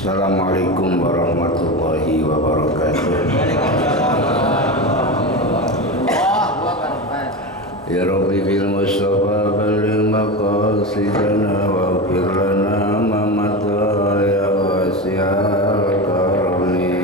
Assalamualaikum warahmatullahi wabarakatuh. Ya Rabbi bil Mustafa balil maqasidana wa ghfir lana ma madha ya wasi'al karami.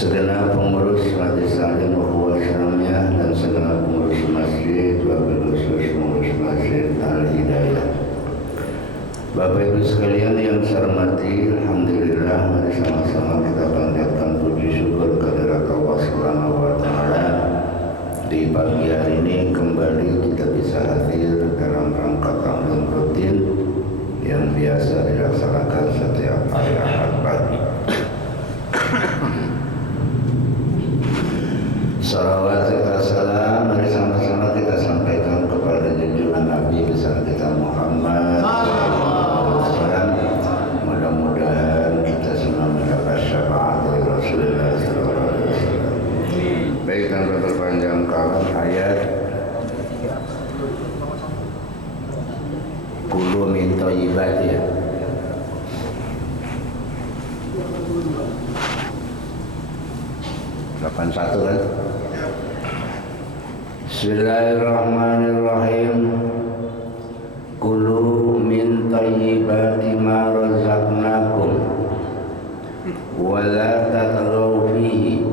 Segenap pengurus Majelis Taklim Ukhuwah Islamiyah dan segenap pengurus masjid, wabil khusus pengurus masjid Al-Hidayah. Bapak Ibu sekalian yang saya hormati, alhamdulillah mari sama-sama kita panjatkan puji syukur kehadirat Allah Subhanahu wa taala. Di pagi hari ini kembali kita bisa hadir dalam rangka taklim rutin yang biasa dilaksanakan setiap hari Ahad pagi. Salawat serta salam mari sama-sama kita sampaikan kepada junjungan Nabi besar kita Muhammad SAW. Mudah-mudahan kita semua mendapat syafaat dari Rasulullah SAW. Baik, tanpa berpanjang kali ayat Kulu min thayyibat ya. Satu kan? Bismillahirrahmanirrahim. Kulu min thayyibati ma razaqnakum wa la tatghaw fihi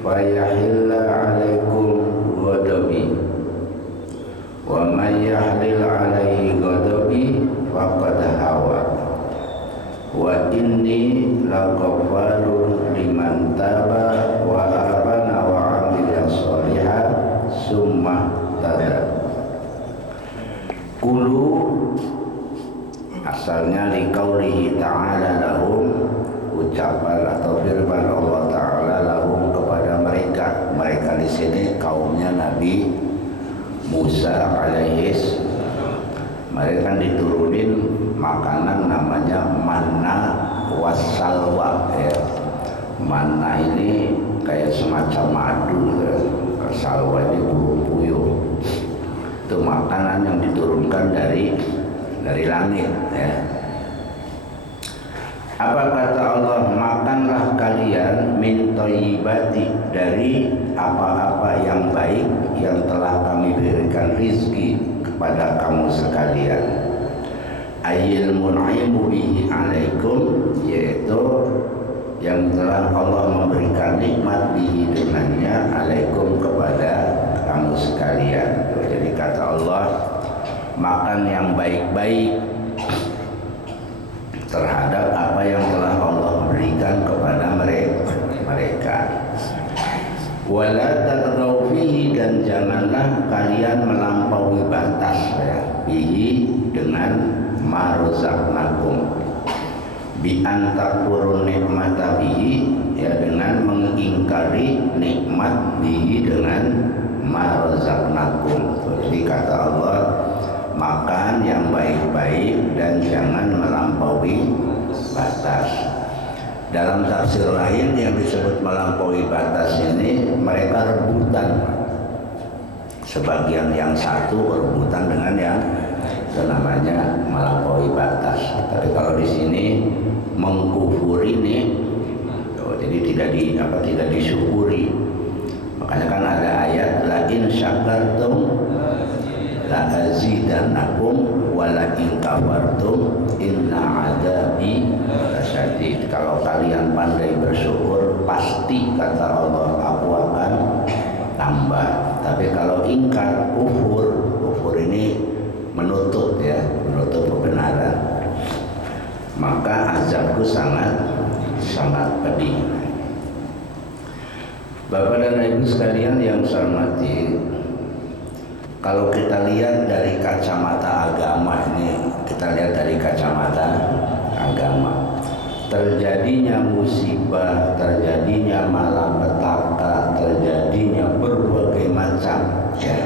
fayahilla 'alaikum ghadabi wa man yahlil 'alaihi ghadabi faqad hawa wa inni laghaffarun liman taba wa amana wa 'amila sholihan summa tada. Kulu asalnya liqaulihi ta'ala lahum, ucapan atau firman Allah Ta'ala lahum kepada mereka. Mereka di sini kaumnya Nabi Musa alaihis. Mereka diturunin makanan namanya manna wassalwa ya. Manna ini kayak semacam madu ya. Salwa ini burung puyuh. Itu makanan yang diturunkan dari langit ya. Apa kata Allah? Makanlah kalian min thayyibati, dari apa-apa yang baik yang telah kami berikan rizki kepada kamu sekalian. Ayil mun'imu bihi alaikum, yaitu yang telah Allah memberikan nikmat bihi dengannya alaikum kepada kamu sekalian. Jadi kata Allah, makan yang baik-baik terhadap apa yang telah Allah berikan kepada mereka. Wala tatghaw fihi, dan janganlah kalian melampaui batas ya, bihi dengan marzaqnakum, bi antakfurun nikmata bihi ya, dengan mengingkari nikmat bihi dengan marzaqnakum. Jadi kata Allah, makan yang baik-baik dan jangan melampaui batas. Dalam tafsir lain yang disebut melampaui batas ini, mereka rebutan. Sebagian yang satu rebutan dengan yang namanya melampaui batas. Tapi kalau di sini mengkufuri nih, jadi tidak disyukuri. Makanya kan ada ayat la in syakartum la azidannakum wa la in kafartum inna adabi lasyadid. Kalau kalian pandai bersyukur, pasti kata Allah aku akan tambah. Tapi kalau ingkar, kufur ini menutup ya, menutup kebenaran, maka azabku sangat pedih. Bapak dan Ibu sekalian yang saya hormati, kalau kita lihat dari kacamata agama ini, kita lihat dari kacamata agama, terjadinya musibah, terjadinya malapetaka, terjadinya berbagai macam ya,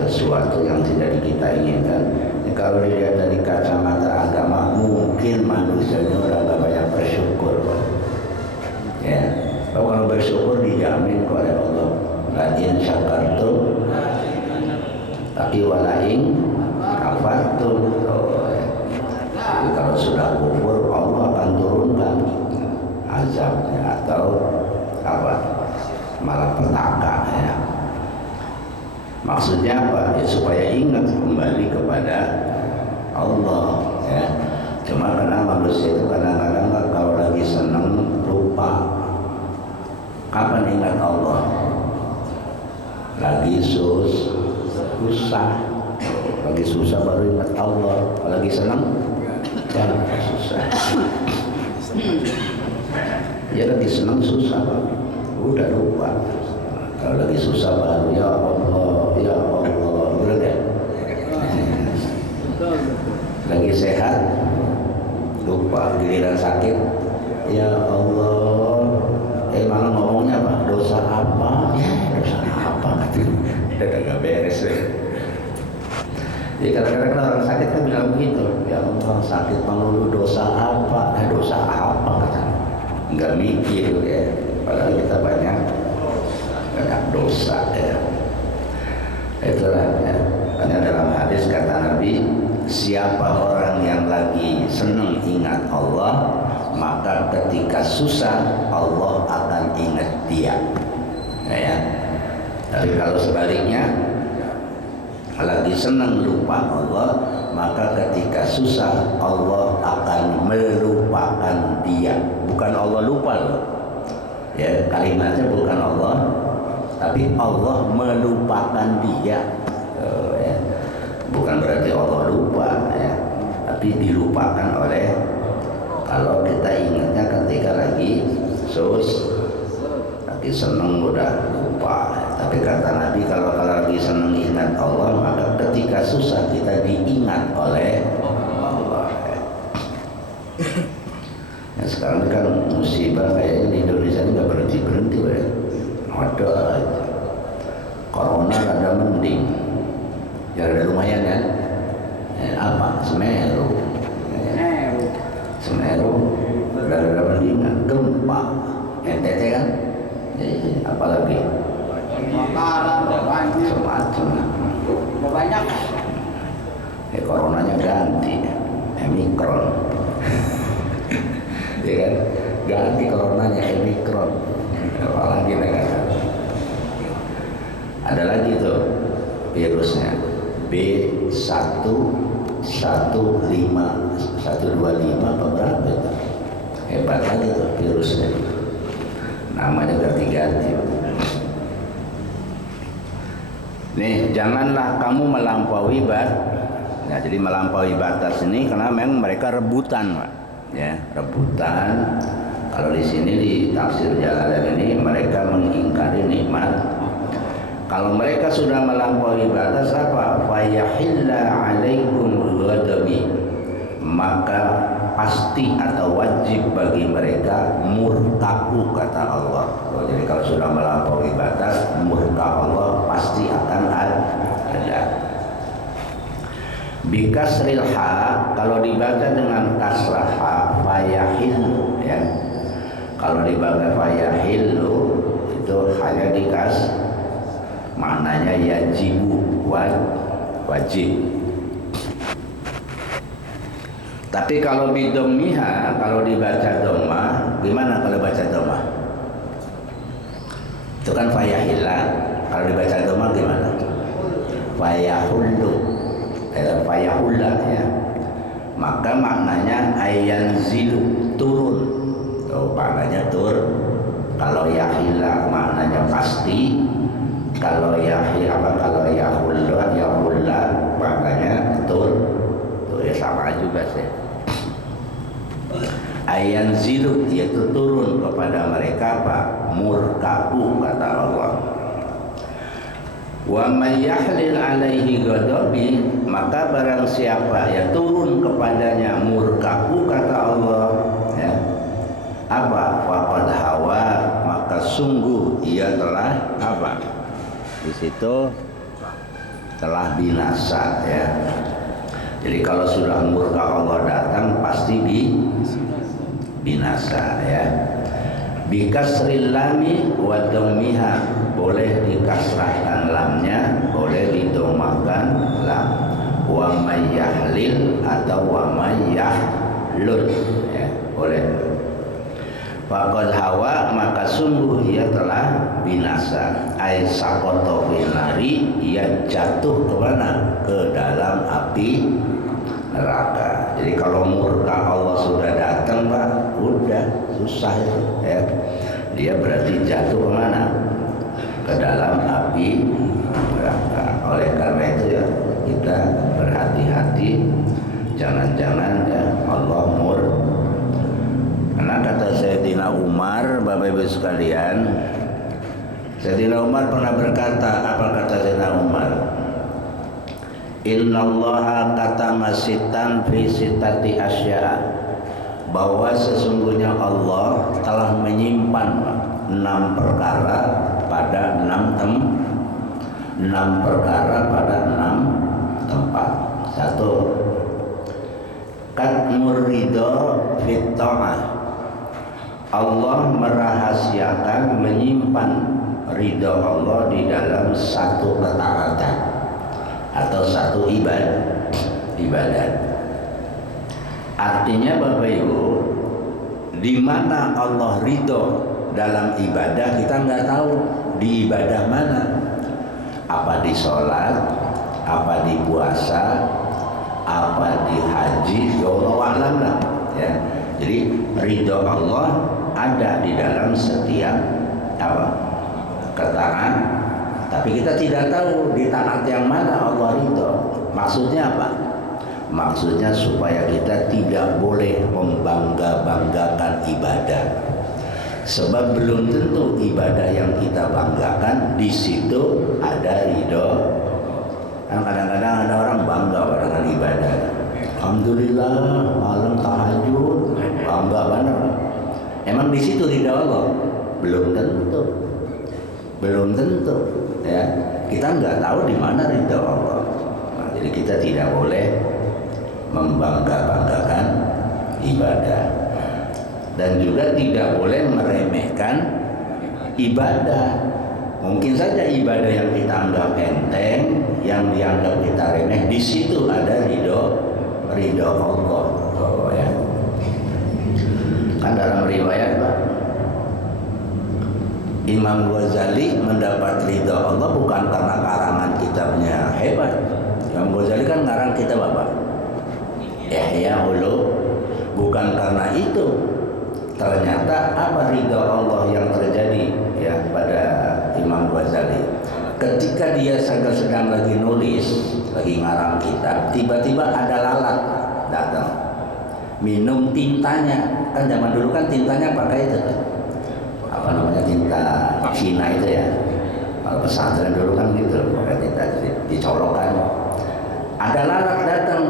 sesuatu yang tidak kita inginkan. Kalau dilihat dari kacamata agama, mungkin manusianya orang gak banyak bersyukur, Pak. Ya, kalau bersyukur dijamin oleh Allah, la in syakartum, tapi walaing kafartum. Jadi kalau sudah kufur, Allah akan turunkan azabnya atau malapetaka ya. Maksudnya apa? Ya supaya ingat kembali kepada Allah ya. Cuma karena manusia itu kadang-kadang kalau lagi senang lupa. Kapan ingat Allah? Lagi susah. Lagi susah baru ingat Allah. Kalau lagi senang jangan susah. Ya lagi senang susah, Pak. Udah lupa. Kalau lagi susah baru ya Allah, bener deh. Lagi sehat lupa, giliran sakit ya Allah. Malah ngomongnya apa? Dosa apa? Ya dosa apa? Udah gak beres ya. Jadi kadang-kadang orang sakit kan bilang begitu, ya Allah sakit melulu, dosa apa? Dosa apa kata? Nggak mikir ya. Padahal kita banyak dosa ya. Itulah ya. Karena dalam hadis kata Nabi, siapa orang yang lagi senang ingat Allah, maka ketika susah Allah akan ingat dia ya. Tapi kalau sebaliknya, lagi senang lupa Allah, maka ketika susah Allah akan melupakan dia. Bukan Allah lupa loh ya, kalimatnya bukan Allah, tapi Allah melupakan dia ya. Bukan berarti Allah lupa ya, tapi dilupakan oleh, kalau kita ingatnya ketika lagi lagi seneng udah lupa. Tapi kata Nabi, kalau lagi seneng ingat Allah, maka ketika susah kita diingat oleh Allah. Ya, sekarang kan musibah kayaknya di Indonesia ini nggak berhenti ya. Ada aja. Corona ada mending, ya ada lumayan kan. Apa? Semeru ada mendingan. Gempa NTT kan. Apalagi semacam banyak. Coronanya ganti Omicron. Ya kan, ganti coronanya Omicron. Apalagi negara. Ada lagi tuh virusnya B125 apa berapa itu? Hebat lagi tuh virusnya. Namanya ganti-ganti. Nih, janganlah kamu melampaui Nah, jadi melampaui batas ini karena memang mereka rebutan, Pak. Ya, rebutan. Kalau di sini di tafsir Jalalain ini mereka mengingkari nikmat. Kalau mereka sudah melampaui batas apa? Fayahilla alaikum ghadabi, maka pasti atau wajib bagi mereka murkaku, kata Allah. Jadi kalau sudah melampaui batas, murka Allah pasti akan ada. Bikasril ha, kalau dibaca dengan kasrah ha, fayahil, ya. Kalau dibaca fayahilu itu hanya dikas, maknanya yajibu, wajib. Tapi kalau bidommiha, kalau dibaca domah, gimana kalau baca domah? Itu kan fayahila. Kalau dibaca domah gimana? Fayahullu, fayahullah, ya. Maka maknanya ayanzilu, turun. Tuh maknanya Kalau yahila maknanya pasti. Kalau kalau yahulla maknanya Tuh ya sama juga sih. Ayanzilu, yaitu turun kepada mereka apa? Murkaku, kata Allah. Wa may yahlil alaihi ghadabi, maka barang siapa yang turun kepadanya murkaku, kata Allah, ya, apa? Faqad hawa, maka sungguh ia telah apa? Di situ telah binasa, ya. Jadi kalau sudah murka Allah datang pasti binasa, ya. Bikasril lami wa dhammiha, boleh dikasrahkan lamnya, boleh didomahkan lam. Wa may yahlil atau wa may yahlul, ya, boleh. Faqad hawa, maka sungguh ia telah binasa. Ai saqata fil nari, ia jatuh ke mana? Ke dalam api neraka. Jadi kalau murka Allah sudah datang, Pak, udah susah itu, ya. Dia berarti jatuh ke mana? Ke dalam api neraka. Oleh karena itu, ya, kita berhati-hati, jangan-jangan, ya, Allah karena kata Sayyidina Umar, Bapak Ibu sekalian, Sayyidina Umar pernah berkata, apa kata Sayyidina Umar? Innallaha katama sitan fi sitati asya, bahwa sesungguhnya Allah telah menyimpan 6 perkara pada 6 tempat. 1. Katmur ridho fit ta'ah, Allah merahasiakan, menyimpan ridho Allah di dalam satu ketaatan atau satu ibadat. Artinya Bapak Ibu, di mana Allah ridho dalam ibadah kita nggak tahu. Di ibadah mana? Apa di sholat? Apa di puasa? Apa di haji? Ya Allah alam lah, ya. Jadi ridho Allah ada di dalam setiap ketaatan, tapi kita tidak tahu di taat yang mana Allah ridho. Maksudnya apa? Maksudnya supaya kita tidak boleh membangga-banggakan ibadah, sebab belum tentu ibadah yang kita banggakan di situ ada ridho. Kadang-kadang ada orang bangga dengan ibadah. Alhamdulillah malam tahajud, bangga benar. Emang di situ ridha Allah? Belum tentu, ya. Kita nggak tahu di mana ridha Allah. Nah, jadi kita tidak boleh membangga-banggakan ibadah, dan juga tidak boleh meremehkan ibadah. Mungkin saja ibadah yang kita anggap enteng, yang dianggap kita remeh, di situ ada ridho Allah. Oh, ya. Kan dalam riwayat, Pak, Imam Ghazali mendapat ridho Allah bukan karena karangan kitabnya hebat. Imam Ghazali kan ngarang kitab apa? Ihya Ulum. Bukan karena itu. Ternyata apa ridho Allah yang terjadi, ya, pada Imam Ghazali? Ketika dia sedang lagi nulis, lagi ngarang kitab, tiba-tiba ada lalat datang. minum tintanya. Kan zaman dulu kan tintanya pakai itu kan, apa namanya, tinta Cina itu ya. Kalau pesantren dulu kan gitu, pakai tinta dicolokkan. Ada lalat datang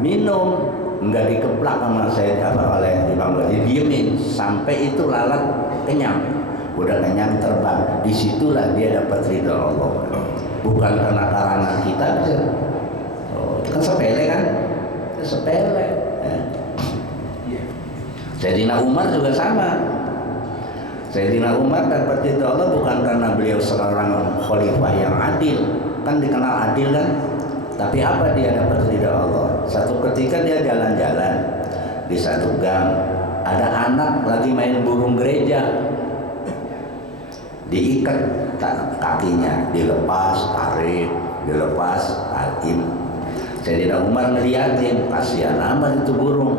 minum, nggak dikeplak sama saya apa oleh Imam Ghazali, diemin sampai itu lalat kenyang. Udah kenyang terbang, disitulah dia dapat ridho Allah. Bukan karena kita aja. Oh, itu kan sepele kan? Itu sepele. Ya. Sayyidina Umar juga sama. Sayyidina Umar dapat ridho Allah bukan karena beliau seorang khalifah yang adil, kan dikenal adil kan? Tapi apa dia dapat ridho Allah? Satu ketika dia jalan-jalan di satu gang, ada anak lagi main burung gereja, diikat kakinya, dilepas, tarik, dilepas, tarik. Sayyidina Umar ngeliatin, kasihan amat itu burung,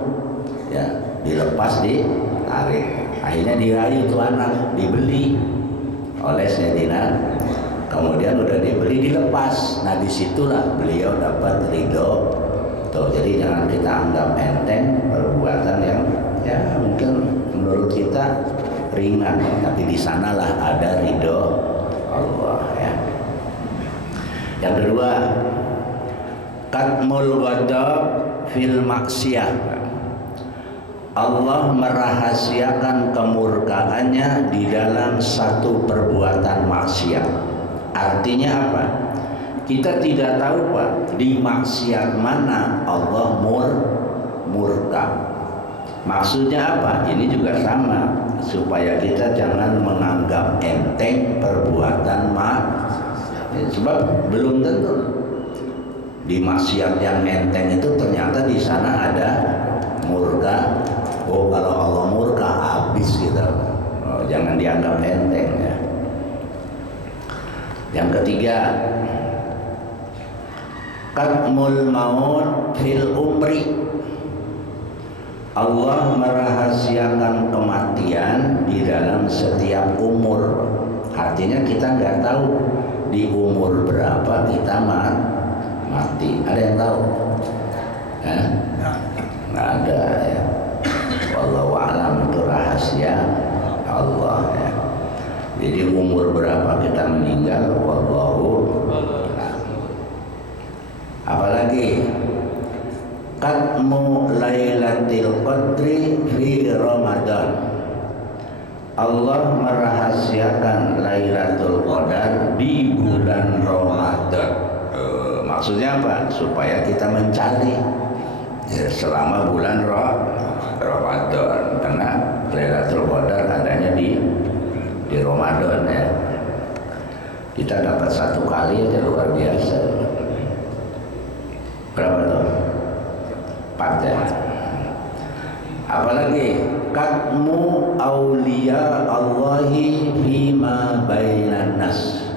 ya, dilepas, ditarik. Akhirnya dirayu itu anak, dibeli oleh Sayyidina. Kemudian udah dibeli, dilepas. Nah disitulah beliau dapat ridho. Tuh, jadi jangan kita anggap enteng perbuatan yang ya mungkin menurut kita ringan, tapi di sanalah ada ridho Allah ya. Yang kedua, katmul ghadab fil maksiyah. Allah merahasiakan kemurkaannya di dalam satu perbuatan maksiat. Artinya apa? Kita tidak tahu Pak, di maksiat mana Allah murka. Maksudnya apa? Ini juga sama, supaya kita jangan menganggap enteng perbuatan maksiat. Sebab belum tentu di maksiat yang enteng itu ternyata di sana ada murka. Oh, kalau Allah murka habis kita. Oh, jangan dianggap enteng ya. Yang ketiga, katmul maut fil umri. Allah merahasiakan kematian di dalam setiap umur. Artinya kita nggak tahu di umur berapa kita mati. Ada yang tahu? Nggak ada ya. Wallahu a'lam, itu rahasia Allah ya. Jadi umur berapa kita meninggal, wallahu a'lam. Apalagi katmu lailatul qadri fi Ramadan. Allah merahasiakan Lailatul Qadar di bulan Ramadan. Maksudnya apa? Supaya kita mencari ya, selama bulan Ramadan, karena Lailatul Qadar adanya di Ramadan ya. Kita dapat satu kali aja luar biasa. Berapa tuh? 4 ya. Apalagi katmu auliya Allahi fima bainan nas.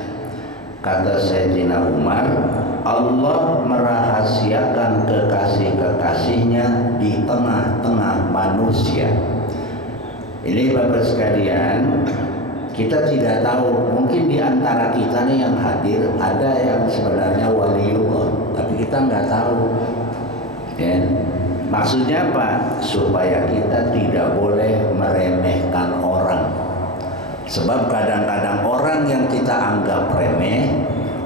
Kata Sayyidina Umar, Allah merahasiakan kekasih-kekasihnya di tengah-tengah manusia. Ini Bapak sekalian, kita tidak tahu, mungkin di antara kita nih yang hadir ada yang sebenarnya waliullah, tapi kita nggak tahu ya. Maksudnya apa? Supaya kita tidak boleh meremehkan orang. Sebab kadang-kadang orang yang kita anggap remeh,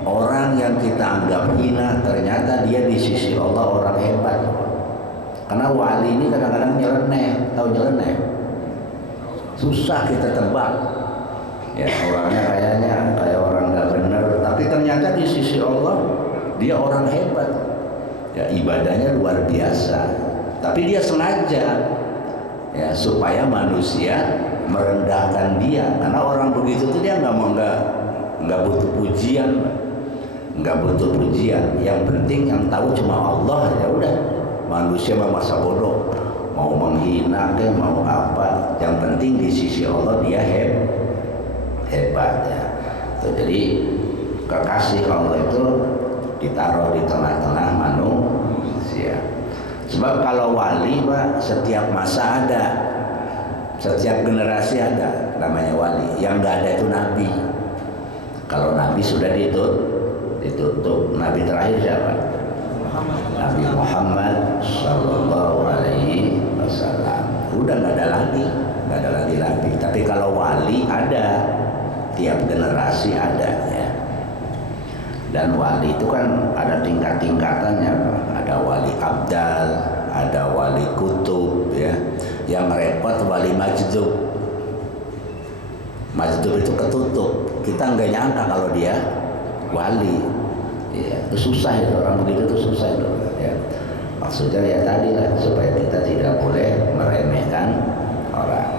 orang yang kita anggap hina, ternyata dia di sisi Allah orang hebat. Karena wali ini kadang-kadang nyeleneh, tahu nyeleneh? Susah kita tebak. Ya, orangnya kayaknya kayak orang nggak benar, tapi ternyata di sisi Allah dia orang hebat. Ya, ibadahnya luar biasa. Tapi dia sengaja ya supaya manusia merendahkan dia, karena orang begitu tuh dia nggak butuh pujian, nggak butuh pujian. Yang penting yang tahu cuma Allah, ya udah. Manusia mah masa bodoh, mau menghina ke mau apa, yang penting di sisi Allah dia hebat ya. Jadi kekasih Allah itu ditaruh di tengah-tengah manusia. Sebab kalau wali Pak, setiap masa ada, setiap generasi ada namanya wali. Yang nggak ada itu nabi. Kalau nabi sudah ditutup. Nabi terakhir siapa? Nabi Muhammad Sallallahu Alaihi wasallam. Udah nggak ada lagi Nabi. Tapi kalau wali ada, tiap generasi ada ya. Dan wali itu kan ada tingkat-tingkatannya. Ada wali abdal, ada wali kutub ya. Yang repot wali majdub. Majdub itu ketutup. Kita nggak nyangka kalau dia wali. Ya, itu susah itu, orang begitu itu susah itu ya. Maksudnya ya tadi lah, supaya kita tidak boleh meremehkan orang.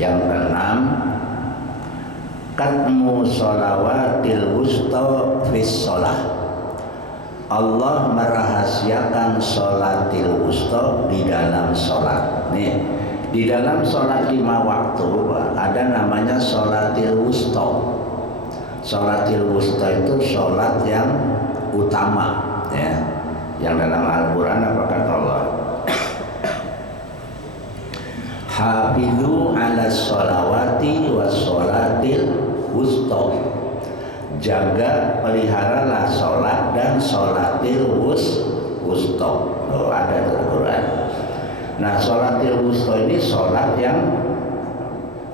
Yang keenam, katmu sholawatil wusta fis sholah. Allah merahasiakan sholatil wusta di dalam sholat. Nih, di dalam sholat 5 waktu ada namanya sholatil wusta. Sholatil wusta itu sholat yang utama ya. Yang dalam Al-Quran apa kata Allah? Hafizu ala sholawati was sholatil wusta. Jaga, peliharalah sholat dan sholatil wusta. Oh, ada di Al-Quran. Nah, sholatil wusta ini sholat yang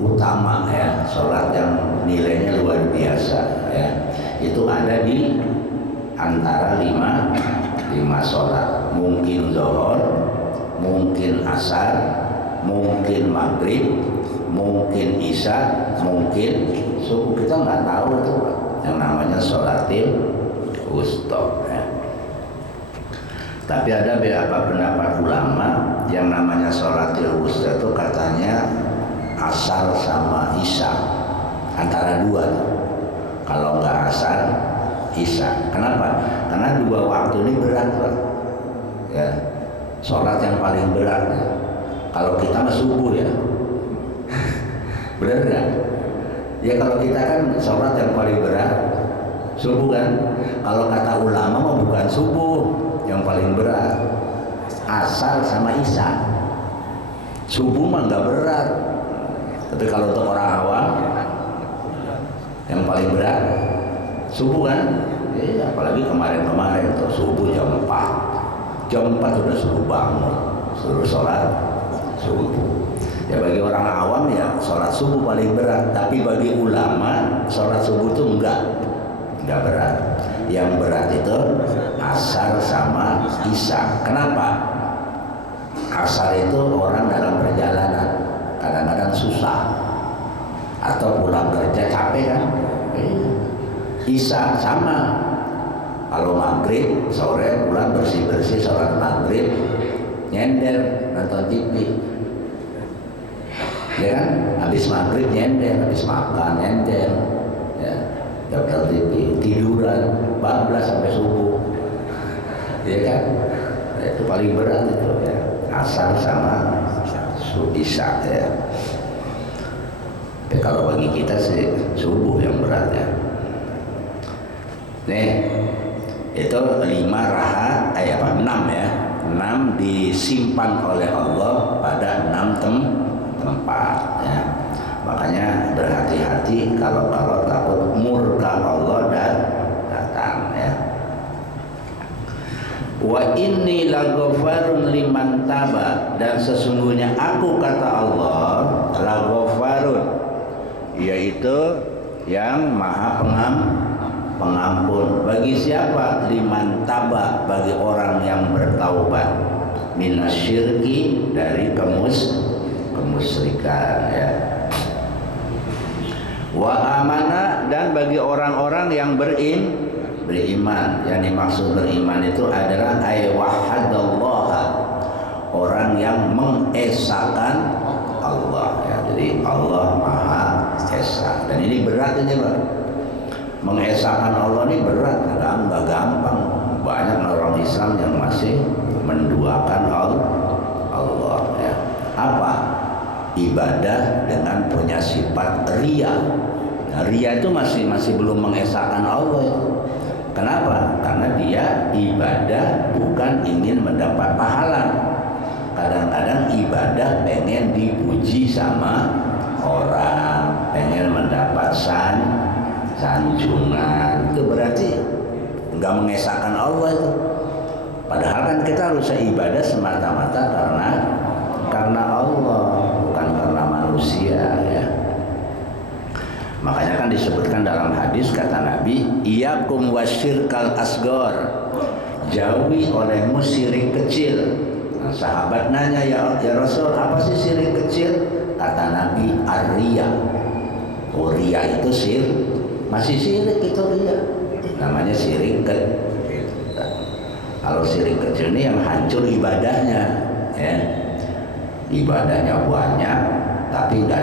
utama ya, sholat yang nilainya luar biasa ya. Itu ada di antara lima sholat. Mungkin zuhur, mungkin asar, mungkin maghrib, mungkin isya, mungkin subuh. Kita nggak tahu itu yang namanya sholatil wusta ya. Tapi ada beberapa pendapat ulama yang namanya sholatil wusta itu katanya asar sama isya, antara dua. Kalau nggak asar, isya. Kenapa? Karena 2 waktu ini berat Pak. Ya, sholat yang paling berat ya. Kalau kita mah subuh ya. Benar nggak? Ya kalau kita kan sholat yang paling berat subuh kan. Kalau kata ulama mah bukan subuh yang paling berat, asar sama isya. Subuh mah nggak berat. Tapi kalau untuk orang awam yang paling berat subuh kan. Ya, apalagi kemarin tuh subuh jam 4 udah suruh bangun, suruh sholat subuh. Ya bagi orang awam ya sholat subuh paling berat. Tapi bagi ulama sholat subuh itu enggak berat. Yang berat itu asar sama isya. Kenapa? Asar itu orang dalam perjalanan kadang-kadang susah, atau pulang kerja capek kan. Isya sama. Kalau maghrib sore pulang bersih-bersih sholat maghrib, nyender nonton TV. Ya kan, habis maghrib nyender, habis makan nyender, ya, nonton TV, tiduran 14 sampai subuh. Ya kan, itu paling berat itu ya, asar sama isya ya. Tapi kalau bagi kita sih subuh yang berat ya. Nih, itu 6 ya. 6 disimpan oleh Allah pada 6 tempat ya. Makanya berhati-hati kalau takut murka Allah dan datang ya. Wa inni laghaffarun liman taba, dan sesungguhnya aku kata Allah laghaffarun, yaitu yang maha pengampun bagi siapa? Liman taba, bagi orang yang bertaubat, minasyirki, dari kemusyrikan ya. Wa amana, dan bagi orang-orang yang beriman. Yang dimaksud beriman itu adalah aywahadallaha, orang yang mengesahkan Allah ya. Jadi Allah Maha Esa, dan ini berat ini Pak. Mengesahkan Allah ini berat, nggak gampang. Banyak orang Islam yang masih menduakan Allah ya. Apa? Ibadah dengan punya sifat riya. Nah, riya itu masih belum mengesahkan Allah ya. Kenapa? Karena dia ibadah bukan ingin mendapat pahala. Kadang-kadang ibadah pengen dipuji sama orang, pengen mendapat sanjungan. Itu berarti nggak mengesahkan Allah itu. Padahal kan kita harus ibadah semata-mata karena Allah, bukan karena manusia ya. Makanya kan disebutkan dalam hadis kata Nabi, iyyakum wasyirkal asghar, jauhi olehmu syirik kecil. Nah, sahabat nanya, ya Rasul, apa sih syirik kecil? Kata Nabi, ar-riya. Oh, riya itu masih syirik itu riya. Namanya syirik kecil. Kalau syirik kecil ini yang hancur ibadahnya, ya. Ibadahnya banyak, tapi nggak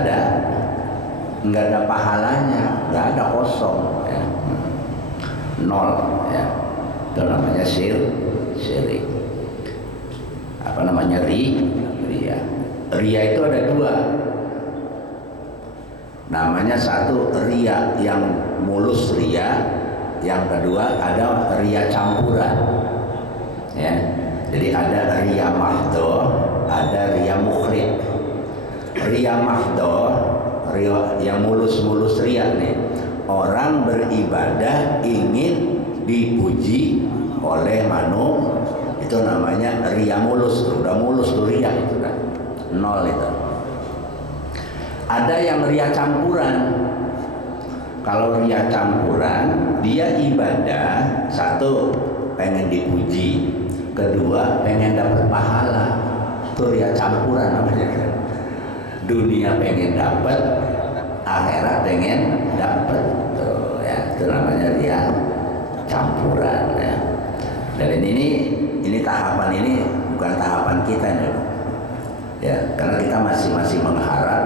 ada pahalanya, nggak ada, kosong, ya. Nol, ya. Itu namanya syirik. Apa namanya riya? Riya itu ada dua. Namanya satu riya yang mulus riya, yang kedua ada riya campuran. Ya, jadi ada riya mahdoh, ada riya mukhlid. Riya mahdoh, riya yang mulus-mulus riya nih. Orang beribadah ingin dipuji oleh manusia, itu namanya riya mulus. Udah mulus tuh riya itu kan, nol itu. Ada yang riya campuran. Kalau riya campuran, dia ibadah satu pengen dipuji, kedua pengen dapat pahala. Itu riya campuran namanya. Dunia pengen dapat, akhirat pengen dapat. Tuh, ya, itu namanya riya campuran ya. Dan ini tahapan ini bukan tahapan kita nih. Ya, karena kita masih mengharap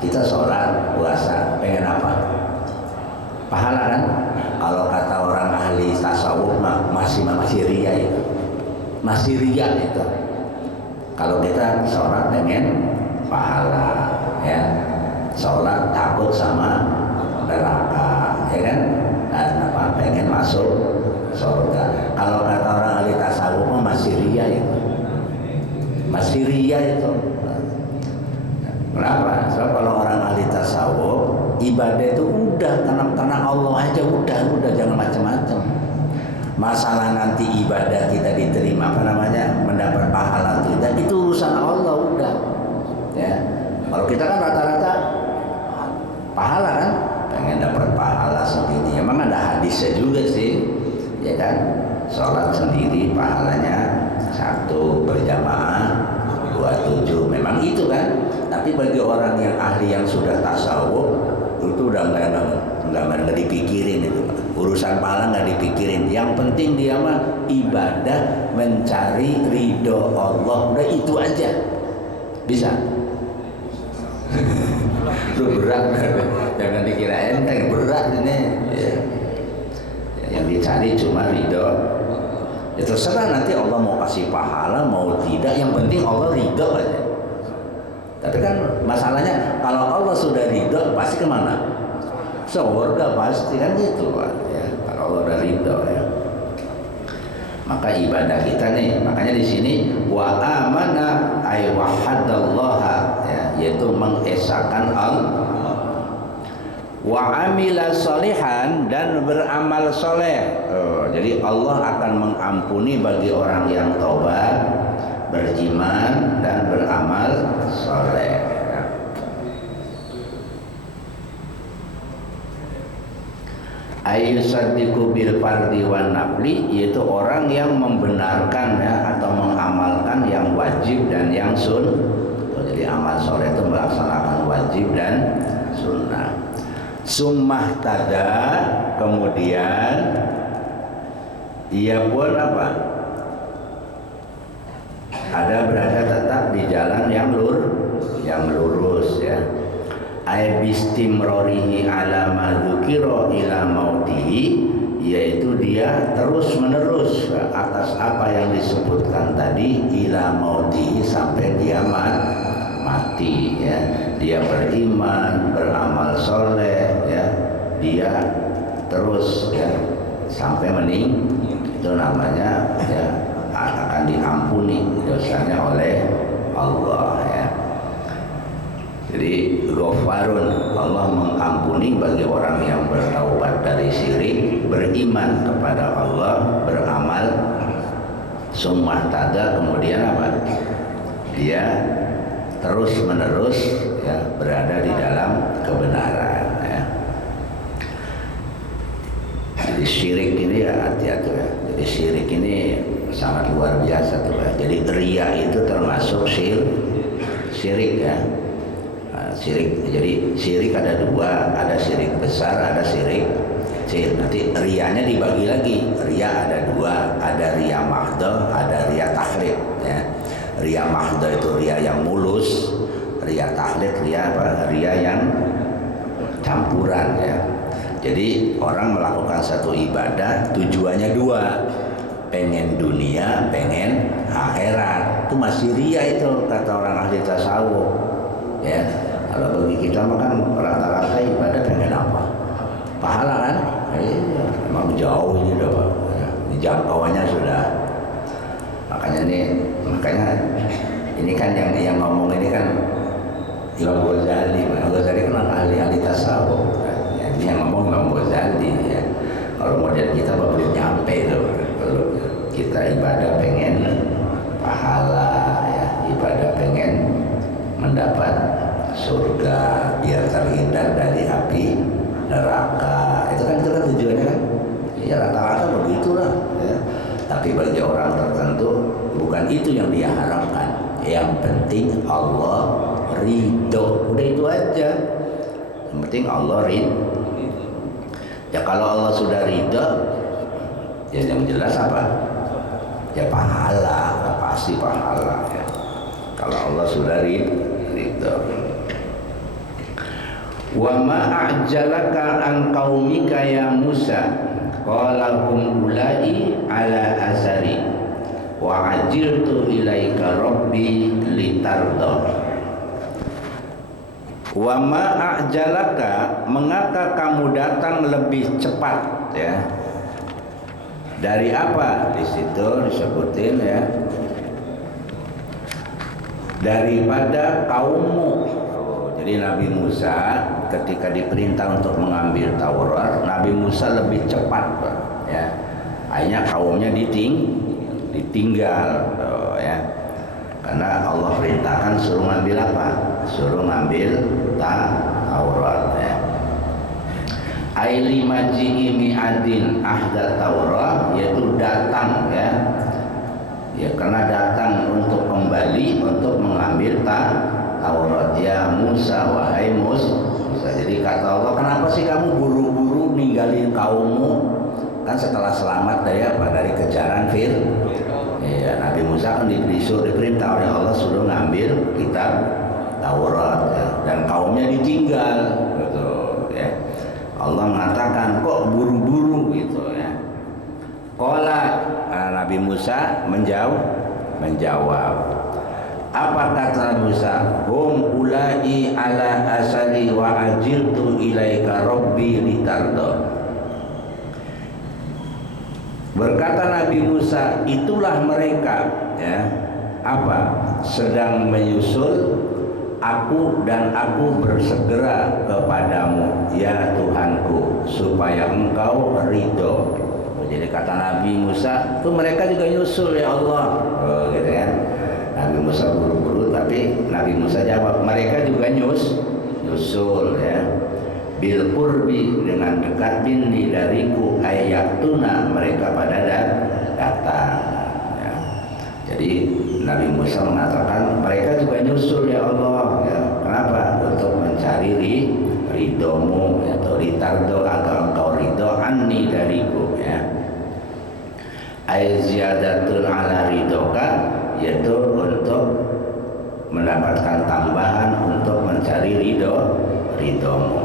kita sholat, puasa, pengen apa? Pahala kan? Kalau kata orang ahli tasawuf masih riya itu. Masih riya itu. Kalau kita sholat pengen pahala, ya. Sholat takut sama neraka, ya kan? Dan apa? Pengen masuk surga. Kalau kata orang ahli tasawuf masih riya itu. Masih riya itu. Kenapa? Sebab kalau orang ahli tasawuf, ibadah itu udah karena Allah aja, udah jangan macam-macam. Masalah nanti ibadah kita diterima, mendapat pahala kita, itu urusan Allah udah. Ya. Kalau kita kan rata-rata pahala kan, pengen dapat pahala sendiri. Emang ada hadisnya juga sih, ya kan? Sholat sendiri pahalanya 1, berjamaah 27, memang itu kan. Tapi bagi orang yang ahli yang sudah tasawuf itu udah nggak dipikirin itu, urusan pahala nggak dipikirin. Yang penting dia mah ibadah mencari ridho Allah, udah itu aja. Bisa. Itu berat, jangan dikira enteng, berat ini. Ya. Yang dicari cuma ridho. Ya terserah nanti Allah mau kasih pahala mau tidak, yang penting Allah ridho aja. Tapi kan masalahnya kalau Allah sudah ridho pasti kemana? Surga pasti kan gitu Pak. Ya, kalau Allah sudah ridho ya. Maka ibadah kita nih, makanya di sini wa amana ay wahadallaha, ya, yaitu mengesahkan Allah. Wa amila solihan, dan beramal soleh. Jadi Allah akan mengampuni bagi orang yang taubat, beriman dan beramal soleh. Ayyusaddiqu bil fardi wan nafli, yaitu orang yang membenarkan ya, atau mengamalkan yang wajib dan yang Jadi amal soleh itu melaksanakan wajib dan sunnah. Summah tada, kemudian ia pun apa? Berada tetap di jalan yang lurus ya. Ay bistimrorihi ala ma dzukira ila mautihi, yaitu dia terus menerus atas apa yang disebutkan tadi ila mautihi, sampai dia mati ya. Dia beriman, beramal soleh ya, dia terus ya sampai itu namanya ya akan diampuni dosanya oleh Allah ya. Jadi Ghafarun, Allah mengampuni bagi orang yang bertaubat dari syirik, beriman kepada Allah, beramal Summa tada, kemudian apa? Dia terus menerus ya berada di dalam kebenaran ya. Jadi syirik ini ya hati-hati ya. Jadi syirik ini sangat luar biasa tuh ya. Jadi riya itu termasuk syirik ya. Nah, syirik, jadi syirik ada dua, ada syirik besar, ada syirik kecil. Nanti riyanya dibagi lagi. Riya ada dua, ada riya mahdoh, ada riya taklid ya. Riya mahdoh itu riya yang mulus, riya taklid riya apa? Riya yang campuran ya. Jadi orang melakukan satu ibadah tujuannya dua, pengen dunia, pengen akhirat. Itu masih riya itu kata orang ahli tasawuf ya. Kalau bagi kita mah kan rata-rata ibadah pengen apa? Pahala kan? Iya, memang jauh ini udah Pak. Ya, jangkauannya sudah. Makanya ini kan yang ngomong ini kan Imam Ghazali. Imam Ghazali kan ahli tasawuf. Ya, ini yang ngomong Imam Ghazali ya. Kalau model kita belum nyampe tuh. Kalau kita ibadah pengen pahala ya, ibadah pengen mendapat surga biar terhindar dari api neraka. Itu kan tujuannya kan? Ya rata-rata begitulah ya. Tapi bagi orang tertentu bukan itu yang dia harapkan. Yang penting Allah ridho. Udah itu aja. Yang penting Allah ridho. Ya kalau Allah sudah ridho, ya yang jelas apa? Ya pahala, pasti pahala ya. Kalau Allah sudah ridho. Wa ma a'jalaka an qaumika ya Musa qala hum ulai ala asari wa ajiltu ilaika rabbi litarda. Wa ma a'jalaka, mengapa kamu datang lebih cepat ya? Dari apa? Di situ disebutin ya. Daripada kaummu. Jadi Nabi Musa ketika diperintah untuk mengambil Taurat, Nabi Musa lebih cepat ya. Akhirnya kaumnya ditinggal ya. Karena Allah perintahkan suruh ngambil apa? Suruh ngambil Taurat ya. Aili maji'i mi'adin ahda Taurat, yaitu datang ya. Ya karena datang untuk kembali untuk mengambil Taurat. Ya Musa, wahai Musa. Jadi kata Allah, kenapa sih kamu buru-buru ninggalin kaummu? Kan setelah selamat dari apa? Dari kejaran Fir'aun. Ya, Nabi Musa kan diperintah oleh Allah suruh ngambil kitab Taurat ya. Dan kaumnya ditinggal gitu ya. Allah mengatakan kok buru-buru gitu ya. Qala, Nabi Musa menjawab. Apa kata Musa? Hum ulai ala asali wa ajiltu ilaika rabbi litarda. Berkata Nabi Musa, itulah mereka ya. Apa? Sedang menyusul aku dan aku bersegera kepadamu ya Tuhanku supaya engkau ridho. Jadi kata Nabi Musa, tuh mereka juga nyusul ya Allah. Gitu kan. Nabi Musa buru-buru, tapi Nabi Musa jawab, mereka juga nyusul ya. Bil qurbi, dengan dekat minni dariku, ayatuna, mereka pada datang ya. Jadi Nabi Musa mengatakan mereka juga nyusul ya Allah ya. Kenapa? Untuk mencari ridhomu ya, atau ritardo, agar engkau ridho anni dariku ya. Ay ziyadatun ala ridhoka, yaitu untuk mendapatkan tambahan untuk mencari ridhomu.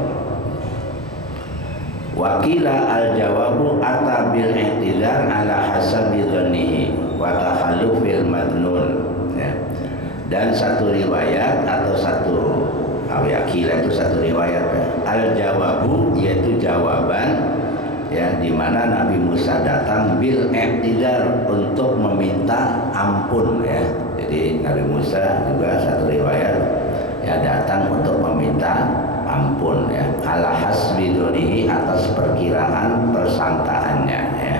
Wakila al-jawabu ata bil i'tidar ala hasabi dhannihi wa takhallufil madnun ya. Dan satu riwayat atau satu wakila itu satu riwayat ya. Al-jawabu yaitu jawaban ya, di mana Nabi Musa datang bil i'tidar untuk meminta ampun ya. Jadi Nabi Musa juga satu riwayat ya datang untuk meminta ampun ya, ala hasbi dzonihi, atas perkiraan persangkaannya ya.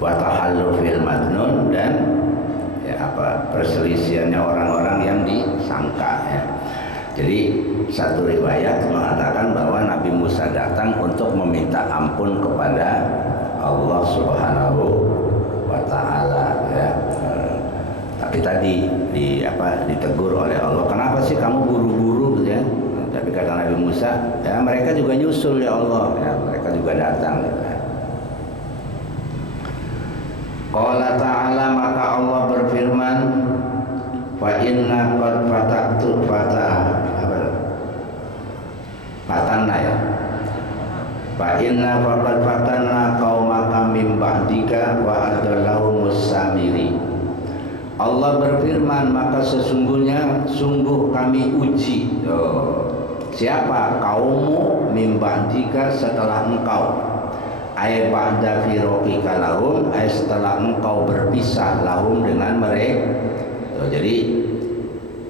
wa tahallufil madnun, dan ya perselisihannya orang-orang yang disangka ya. Jadi satu riwayat mengatakan bahwa Nabi Musa datang untuk meminta ampun kepada Allah Subhanahu wa taala ya. Tapi tadi ditegur oleh Allah, kenapa sih kamu buru-buru gitu ya? Tapi kata Nabi Musa, ya mereka juga nyusul ya Allah, ya mereka juga datang gitu ya. Qala ta'ala, maka Allah berfirman, fa inna qad fatanna ya. Fa inna faqad fatanna qaumaka min ba'dika wa adallahu samiri. Allah berfirman, maka sungguh kami uji. Siapa? Kaummu min ba'dika, setelah engkau. Ay ba'da firaqika lahum, ay setelah engkau berpisah lahum dengan mereka. Jadi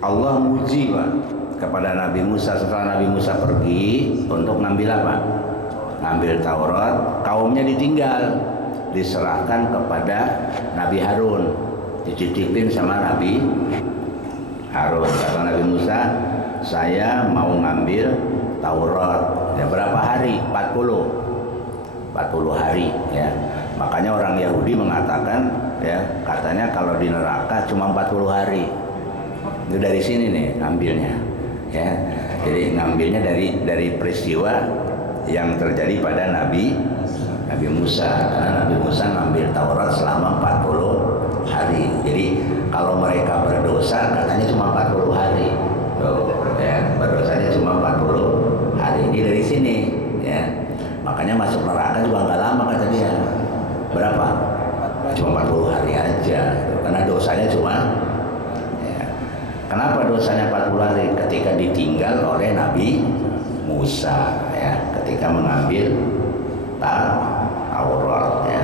Allah muji Pak kepada Nabi Musa setelah Nabi Musa pergi untuk ngambil apa? Ngambil Taurat, kaumnya ditinggal, diserahkan kepada Nabi Harun, dititipin sama Nabi Harun. Kata Nabi Musa, saya mau ngambil Taurat. Ya berapa hari? 40 hari ya. Makanya orang Yahudi mengatakan ya, katanya kalau di neraka cuma 40 hari. Itu dari sini nih ngambilnya ya. Jadi ngambilnya dari peristiwa yang terjadi pada Nabi Musa, karena Nabi Musa ngambil Taurat selama 40 hari. Jadi kalau mereka berdosa katanya cuma 40 hari. Ya, berdosanya cuma 40 hari. Ini dari sini ya. Makanya masuk neraka juga nggak lama kata dia. Berapa? Cuma 40 hari aja. Karena dosanya cuma ya. Kenapa dosanya 40 hari? Ketika ditinggal oleh Nabi Musa ya, ketika mengambil Taurat ya.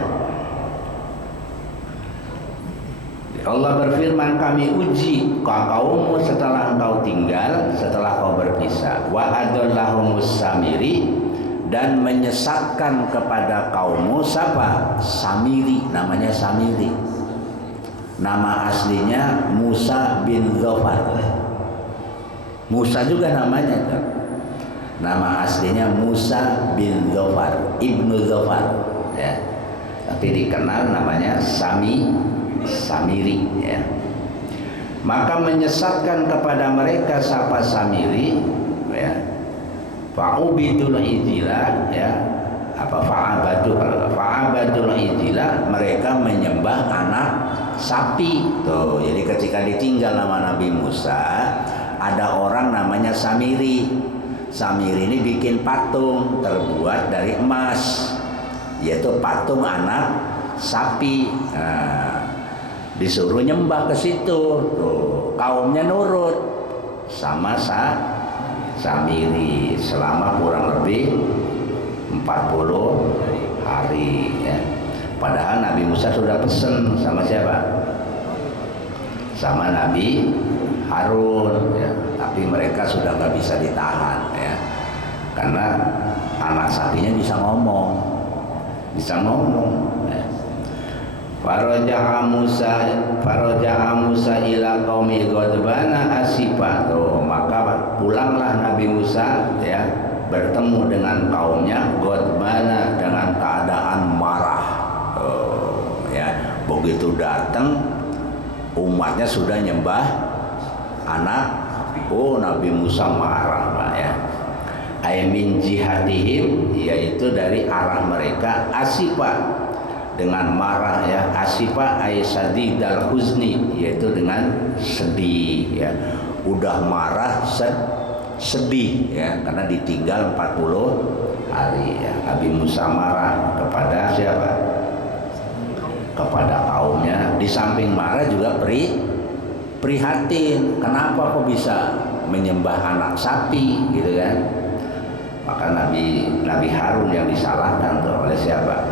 Allah berfirman, kami uji kaummu setelah engkau tinggal, setelah kau berpisah. Wa adallahu samiri, dan menyesatkan kepada kaummu siapa? Samiri, namanya Samiri. Nama aslinya Musa bin Zofar. Musa juga namanya kan? Nama aslinya Musa bin Zofar, Ibnu Zofar ya. Tapi dikenal namanya Samiri ya. Maka menyesatkan kepada mereka siapa? Samiri ya. Fa'ubidul ijila ya, fa'abadul ijila, mereka menyembah anak sapi tuh. Jadi ketika ditinggal nama Nabi Musa, ada orang namanya Samiri. Samiri ini bikin patung terbuat dari emas, yaitu patung anak sapi. Nah, disuruh nyembah ke situ tuh. Kaumnya nurut sama Samiri selama kurang lebih 40 hari ya. Padahal Nabi Musa sudah pesen sama siapa? Sama Nabi Harun ya. Tapi mereka sudah nggak bisa ditahan ya, karena anak sapinya bisa ngomong ya. Faraja'a Musa ila qaumi ghadbana asifa. Maka pulanglah Nabi Musa ya, bertemu dengan kaumnya ghadbana, dengan keadaan marah. Ya, begitu datang umatnya sudah nyembah anak. Nabi Musa marah Pak ya. Ay min jihatihim, yaitu dari arah mereka, asifa, dengan marah ya. Asifa ay sadidal huzni, yaitu dengan sedih ya. Udah marah sedih ya, karena ditinggal 40 hari ya. Nabi Musa marah kepada siapa? Kepada kaumnya. Di samping marah juga prihatin, kenapa kok bisa menyembah anak sapi gitu kan. Maka Nabi Harun yang disalahkan tuh oleh siapa?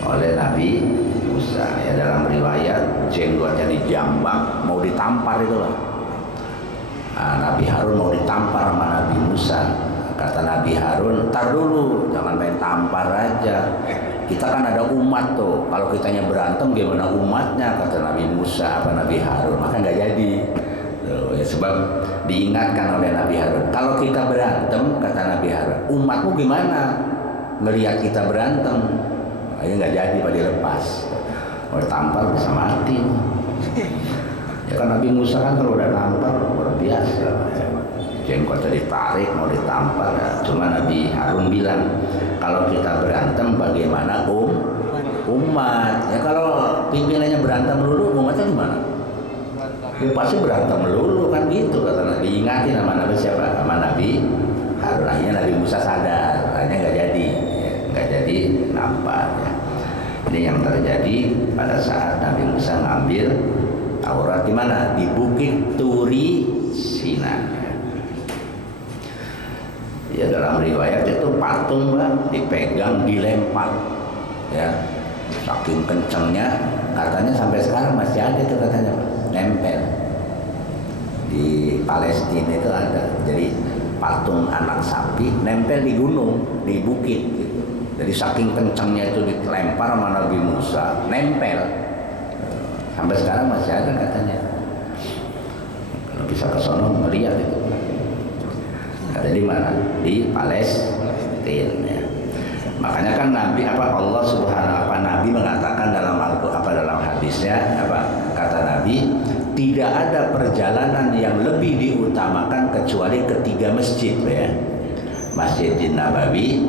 Oleh Nabi Musa ya. Dalam riwayat jenggotnya dijambak, mau ditampar itu lah. Nah, Nabi Harun mau ditampar sama Nabi Musa. Kata Nabi Harun, "Tar dulu, jangan main tampar aja. kita kan ada umat tuh, kalau kitanya berantem gimana umatnya, kata Nabi Musa apa Nabi Harun, maka nggak jadi. Tuh, ya, sebab diingatkan oleh Nabi Harun, kalau kita berantem, kata Nabi Harun, umatmu gimana melihat kita berantem? Akhirnya nggak jadi, pada lepas. Kalau tampar bisa mati. Ya kan Nabi Musa kan kalau udah nampar luar biasa. Jengkotnya ditarik mau ditampar. Ya. Cuma Nabi Harun bilang, kalau kita berantem bagaimana umat? Ya kalau pimpinannya berantem melulu, umatnya gimana? Ya pasti berantem melulu kan gitu, kata Nabi. Ingatin sama Nabi siapa? Sama Nabi Harun. Akhirnya Nabi Musa sadar, akhirnya nggak jadi, ya, nggak jadi nampar. Ya. Ini yang terjadi pada saat Nabi Musa ngambil Taurat di mana? Di Bukit Turi Sina. Ya dalam riwayat itu patung Pak, dipegang dilempar, ya saking kencengnya, katanya sampai sekarang masih ada itu katanya Pak, nempel di Palestina itu ada. Jadi patung anak sapi nempel di gunung, di bukit gitu. Jadi saking kencangnya itu dilempar sama Nabi Musa, nempel. Sampai sekarang masih ada katanya. Kalau bisa ke sono melihat itu. Ada di mana? Di Palestina. Ya. Makanya kan Nabi Allah Subhanahu wa Nabi mengatakan dalam dalam hadisnya kata Nabi, tidak ada perjalanan yang lebih diutamakan kecuali ketiga masjid ya. Masjidil Nabawi,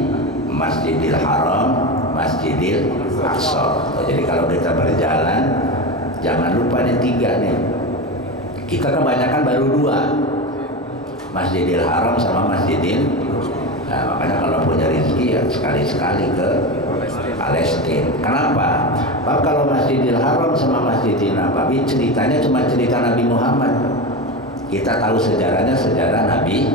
Masjidil Haram, Masjidil Aqsa. Jadi kalau kita berjalan jangan lupa nih tiga nih. Kita kebanyakan baru dua, Masjidil Haram sama Masjidil. Nah, makanya kalau punya rezeki ya sekali-sekali ke Palestina. Kenapa? Pak, kalau Masjidil Haram sama Masjidil Nabawi ceritanya cuma cerita Nabi Muhammad. Kita tahu sejarahnya sejarah Nabi.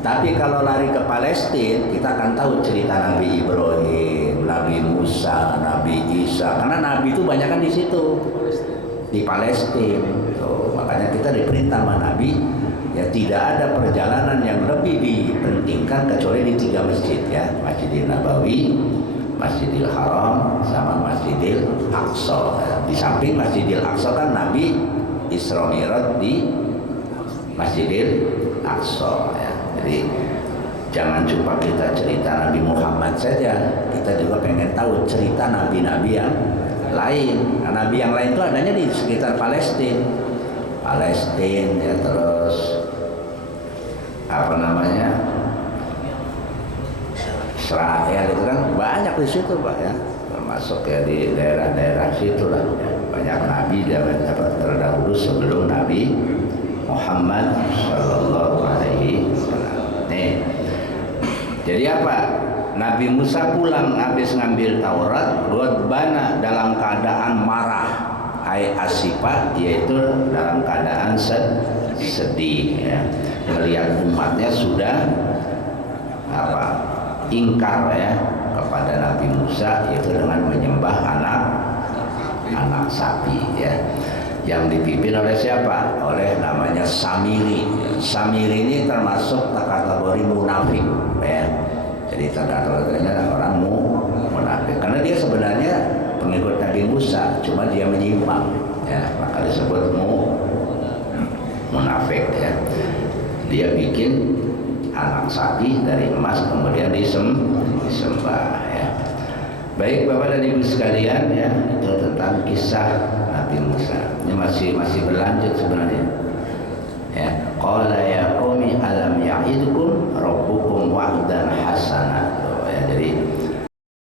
Tapi kalau lari ke Palestina, kita akan tahu cerita Nabi Ibrahim, Nabi Musa, Nabi Isa. Karena Nabi itu banyak kan di situ, di Palestina. Tuh, makanya kita diperintah sama Nabi, ya tidak ada perjalanan yang lebih dipentingkan kecuali di tiga masjid ya, Masjidil Nabawi, Masjidil Haram, sama Masjidil Aqsa. Di samping Masjidil Aqsa kan Nabi Isra Mi'raj di Masjidil Aqsa ya. Jadi jangan cuma kita cerita Nabi Muhammad saja, kita juga pengen tahu cerita nabi-nabi yang lain. Nah, nabi yang lain itu adanya di sekitar Palestina ya, terus Israel itu kan banyak di situ Pak ya, termasuk ya di daerah-daerah situ lah ya. Banyak nabi terdahulu sebelum Nabi Muhammad Sallallahu Alaihi Wasallam. Nih, jadi apa? Nabi Musa pulang habis ngambil Taurat, Ghadbana dalam keadaan marah, ai asifa, yaitu dalam keadaan sedih ya, melihat umatnya sudah ingkar ya kepada Nabi Musa, yaitu dengan menyembah anak sapi ya, yang dipimpin oleh siapa? Oleh namanya Samiri. Samiri ini termasuk kategori munafik ya. Jadi kategorinya orang munafik, karena dia sebenarnya pengikut Nabi Musa, cuma dia menyimpang ya, maka disebut munafik ya. Dia bikin anak sapi dari emas kemudian disembah ya. Baik Bapak dan Ibu sekalian ya, itu tentang kisah Nabi Musa. Ini masih berlanjut sebenarnya. Ya, qala ya qaumi alam ya'idkum rabbukum wa'dan hasanah. Ya, jadi